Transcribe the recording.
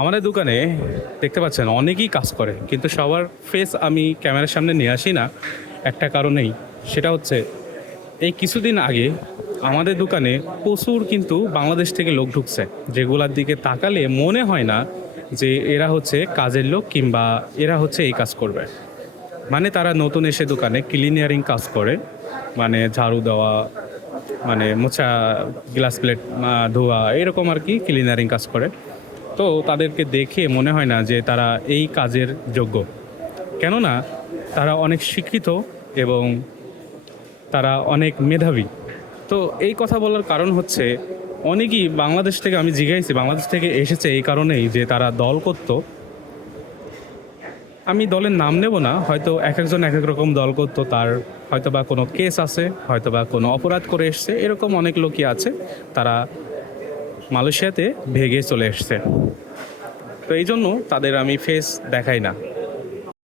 আমাদের দোকানে দেখতে পাচ্ছেন অনেকেই কাজ করে, কিন্তু সবার ফেস আমি ক্যামেরার সামনে নিয়ে আসি না একটা কারণেই। সেটা হচ্ছে এই কিছুদিন আগে আমাদের দোকানে প্রচুর কিন্তু বাংলাদেশ থেকে লোক ঢুকছে, যেগুলার দিকে তাকালে মনে হয় না যে এরা হচ্ছে কাজের লোক কিংবা এরা হচ্ছে এই কাজ করবে। মানে তারা নতুন এসে দোকানে ক্লিনিয়ারিং কাজ করে, মানে ঝাড়ু দেওয়া, মানে মোছা, গ্লাস প্লেট ধোয়া, এরকম আর কি ক্লিনারিং কাজ করে। তো তাদেরকে দেখে মনে হয় না যে তারা এই কাজের যোগ্য, কেননা তারা অনেক শিক্ষিত এবং তারা অনেক মেধাবী। তো এই কথা বলার কারণ হচ্ছে অনেকেই বাংলাদেশ থেকে, আমি জিজ্ঞাসি বাংলাদেশ থেকে এসেছে এই কারণেই যে তারা দল করতো। আমি দলের নাম নেব না, হয়তো এক একজন এক এক রকম দল করতো, তার হয়তো বা কোনো কেস আছে, হয়তো বা কোনো অপরাধ করে এসছে, এরকম অনেক লোকই আছে। তারা মালয়েশিয়াতে ভেগে চলে এসছে, তো এই জন্য তাদের আমি ফেস দেখাই না।